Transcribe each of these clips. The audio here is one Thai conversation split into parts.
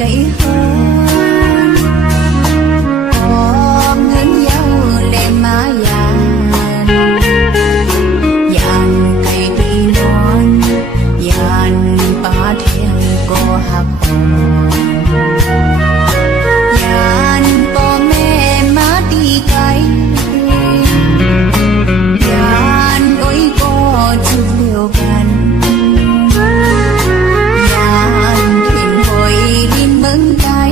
cây hơn có ngân dâu lên má dàn cây đi non dàn ba theo cô học dàn có mẹ má đi cây dàn đôi cô chịu liều gần dàn thuyền hồi đi mừng cây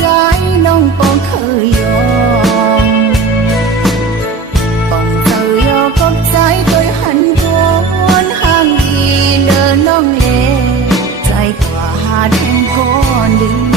ใจน้องปองเคยยอมปองเธอยอกับใจตัวหันโกนห่างดีเดินน้องเลใจกว่าหาแทงก้อนดึง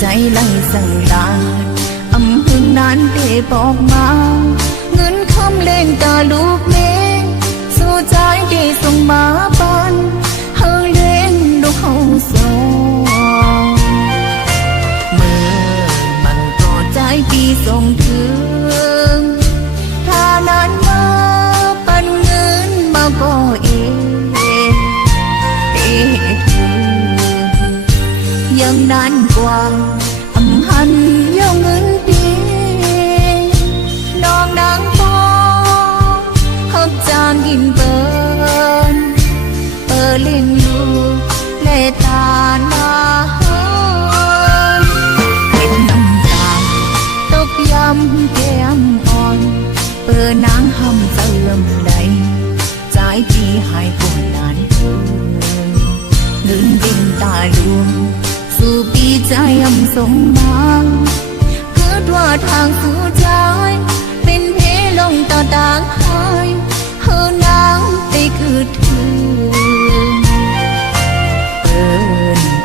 ใจไล่สั่งลาอำหึง นั้นได้บอกมาเงินคำเล่นตาลูกเมฆสู่ใจได้ส่งมาปันเฮาเล่นดูเฮาสองเมื่อมันก็ใจปีส่งถึงถ้านั้นมาปันเงินมาก็ยังนานกว่าอำหันยองเงินปีน้องนางปอหับจางกินเปิเล่นลูกเลตาหน้าเห็นน้ำตาตกยำแก้มอ่อนนางหำเติมใดใจที่ให้ก่อนนานเกินเงินดิ่งตาลวงสู่ปีใจยำสงมาเกิดว่าทางสู่ใจเป็นเพลงต่อต่างหายเฮานางได้คือถึง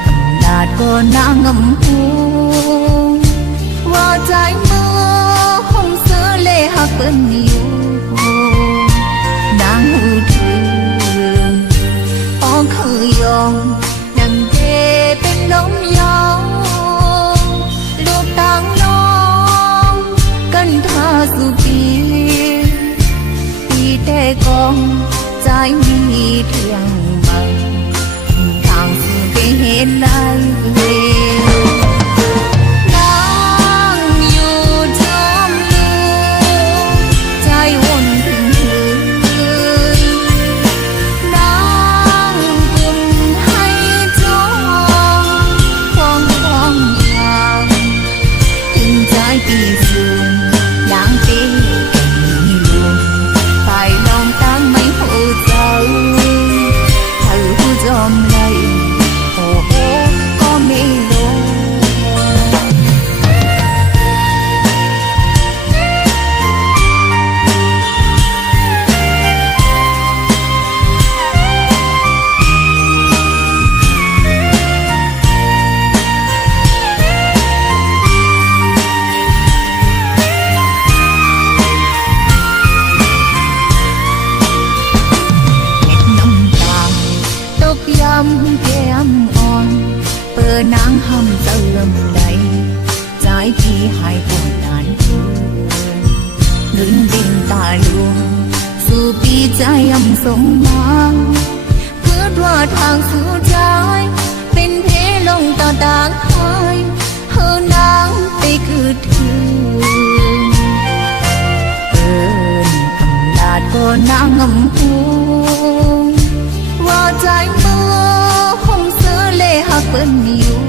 กำลาดก็นางงำหูว่าใจเมื่อห้องเสือเล่หักเปิ้นอยู่นางหูถึงออกคือยองดังเทเป็นลมยาวลูกต่างน้องกันท่าสู่ปีแต่กองใจมีเทียงบังทางสู่ไปเห็นได้นางอยู่จอมลืมใจวนถึงนางกุมให้จองความยาวถึงใจปีสูงนางปีจอมไล่โอ้โหก็ไม่ลงยำแก้มอ่อนนางหำเติมใดใจที่ให้ก่อนนานเกินเงินดิ่งตาลวงสู่ปีใจยำสงมาเกิดว่าทางสู่ใจเป็นเพลงต่อต่างหายเฮานางไปคือถึงกำลาดก็นางงำหูว่าใจเมื่อห้องเสือเล่หักเปิ้นอยู่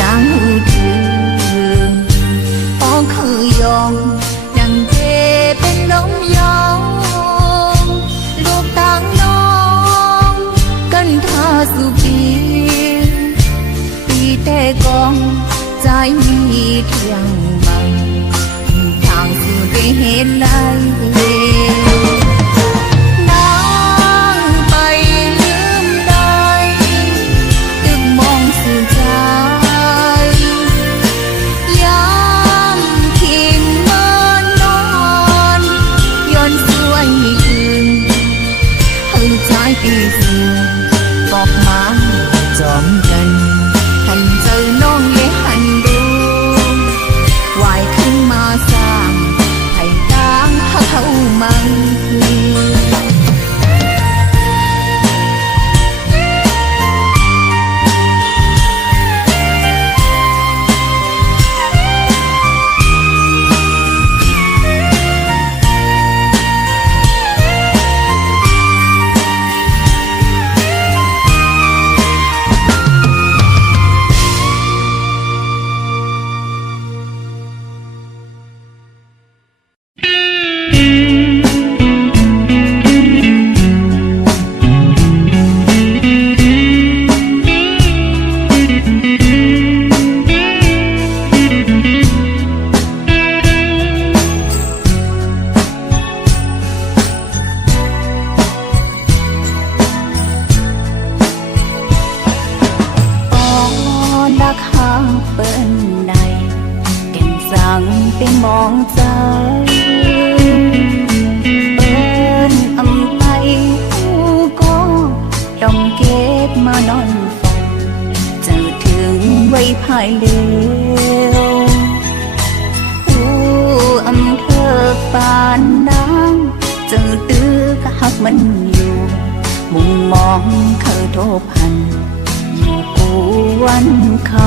นางหูถึงออกคือยองดังเทเป็นลมยาวลูกต่างน้องกันท่าสู่ปีแต่กองใจมีเทียงบังทางสู่ไปเห็นได้ปีสูบอกมาจอมกันหันเจอน้องเลยหันดูวายขึ้นมาสร้างให้ต่าง องใจเอิ้นอำไปผู้ก็ต้องเก็บมานอนฝันเจอถึงไว้ภายเร็วผู้อำเธอปานน้ำเจอตื้อก็หักมันอยู่มุมมองเคยโทบพันอยู่กูวันคำ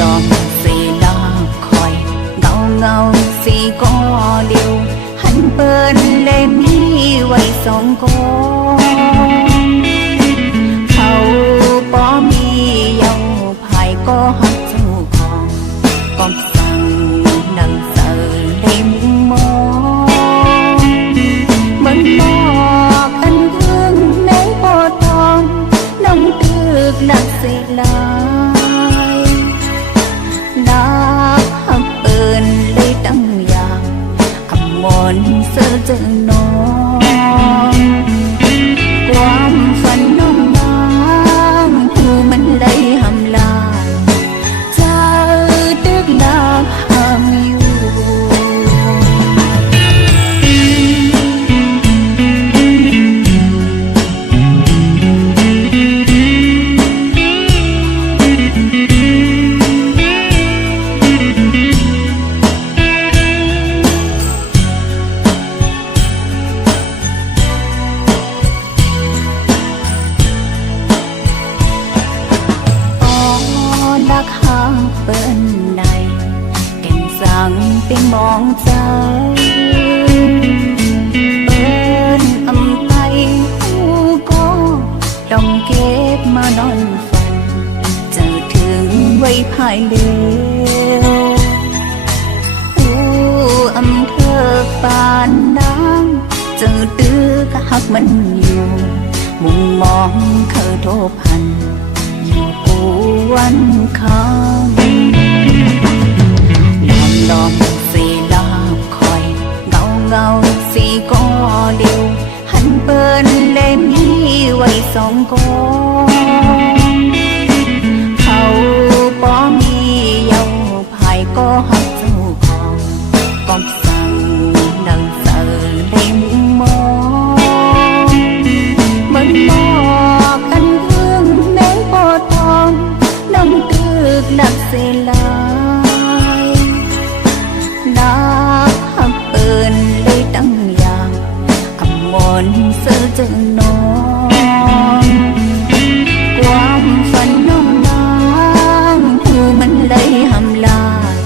ดอมสีลาคอยเงาสีก็เดียวหันเปิ้นเลยมีไว้สองกองเขาป้อมีเยาภายก็หักเจ้าของก็สั่งดังเสือเลยมุงมองเหมือนบอกอันเพิ่งในปอตองน้องตึกดักเสียลานักหักเปินเลยตั้งอย่างอมรเสือเจอน้องความฝันน้องบางหูมันเลยหำลายเจ้าตึกดักหำอยู่เปิ้นในแก่นสั่งเป็นมองใจเปิ้นอำไปผู้ก็ต้องเก็บมานอนฝันเจอถึงไว้ภายเร็วผู้อำเธอปานน้ำเจอตื้อก็หักมันอยู่มุมมองเคยโทบพันอยู่กูวันคำดอมสีลาคอยเงาสีก็เดียวหันเปิ้นเลยมีไว้สองกองเขาป้อมีเยาภายก็หักเจ้าของก็สั่งดังเสือเลยมุงมองเหมือนบอกอันเพิ่งในปอตองน้องตึกดักเสียลานักหักเปินเลยตั้งอย่างอมรเสือเจอน้องความฝันน้องบางหูมันเลยหำลาย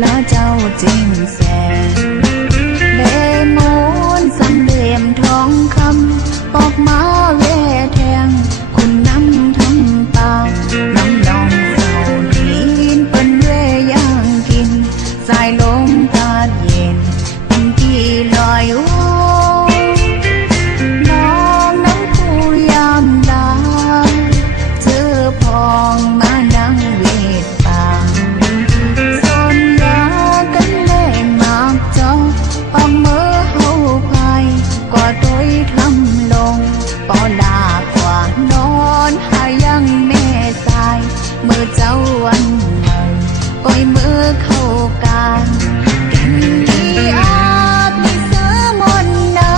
พระเจ้าจริงแสนเลมนสังเดียมทองคำปอกมาเวแทงคุณน้ำทั้งปากน้ำนองเศร้าดินเป็นเวย่างกินสายลมตาเย็นเป็นกี่ลอยโอ้น้องน้ำผู้ยามลาเจอพองมานั่งเวทป่าสนยากันเล่นมากจอปองมือเฮาพายก็โดยทำลงปอลากว่านอนหายังแม่สายเมื่อเจ้าวันใหม่ก้อยมือเข้ากันกันดีอาบมีเสือมนนา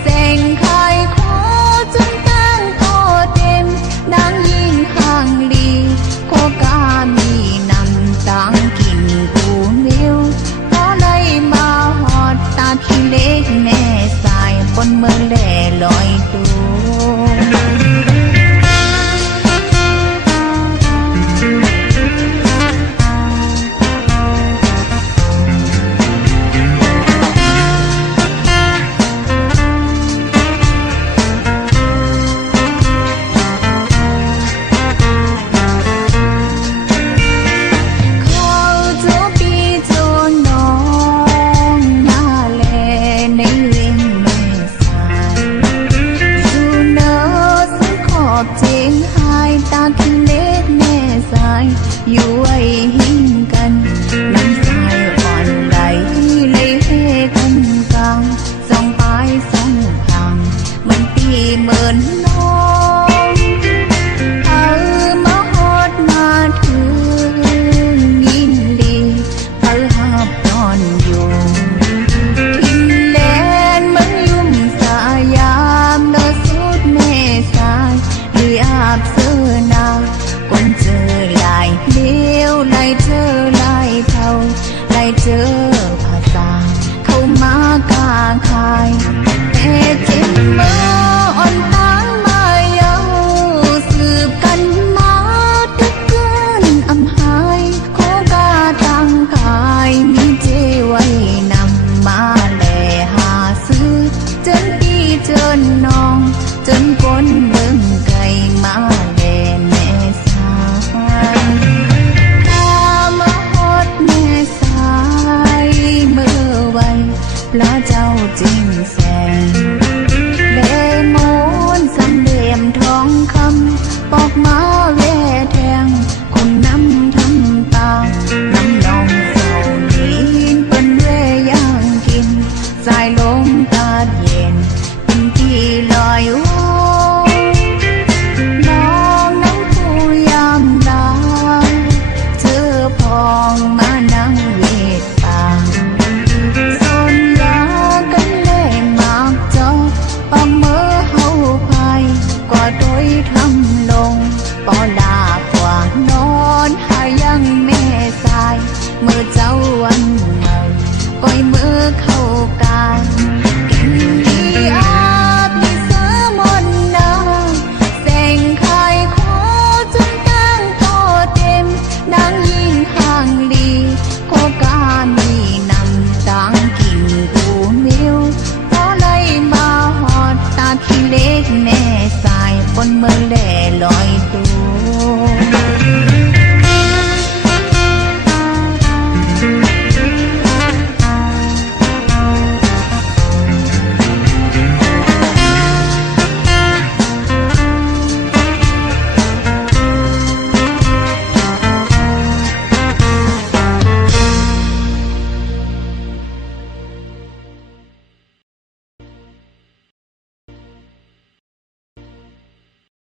แสงไข่ขอจนตั้งโตเต็มนางยิ่งห่างลีโคกามีนำต่างกินกูนิ้วเพราะเลยมาหอดตาขี้เล็กแม่สายบนเมืองแหล่ลอยตัวเจียงหายตาคิงเล็กแม่สายอยู่ไว้หิ้งกันน้ำสายอ่อนไหลเลยเฮกันกลางสองปลายสองทางมันปีเหมือนน้องเอามาหอดมาถึงยินดีเขาหับนอนอยู่ทิมแลนมันยุ่มสายามเดินสุดแม่สายอาบเสื้อนาคนเจอลายเลี้ยวลายเจอลายเทาลายเจอภาษาเข้ามากาคายแต่เจ็บมืออ่อนตางมาเยาสืบกันมาทุกคืนอำหายโคกาทางกายมีเจไว้นำมาแลหาซื้อจนพี่เจนน้องจนคนเบิ่งไกลมาแลแม่สายถ้ามาฮอดแม่สายเมื่อไว้พระเจ้าจริงแสนเลมนสังเดียมทองคำปอกมาเวแทงคนน้ำทั้งตาน้ำนองเศร้าดินเป็นเวย่างกินสายลมตาเย็นเป็นกี่ลอยโอ้มานั่งเวทป่าสนยากันเล่นมากจอปองมือเฮาพายก็โดยทำลงปอลากว่านอนหายังแม่สายเมื่อเจ้าวันใหม่ก้อยมือเข้ากันกันดีอาบมีเสือมนนาแสงไข่ขอจนตั้งโตเต็มนางยิ่งห่างลีโคกามีนำต่างกินกูนิ้วเพราะเลยมาหอดตาขี้เล็กแม่สายบนเมืองแหล่ลอยตัว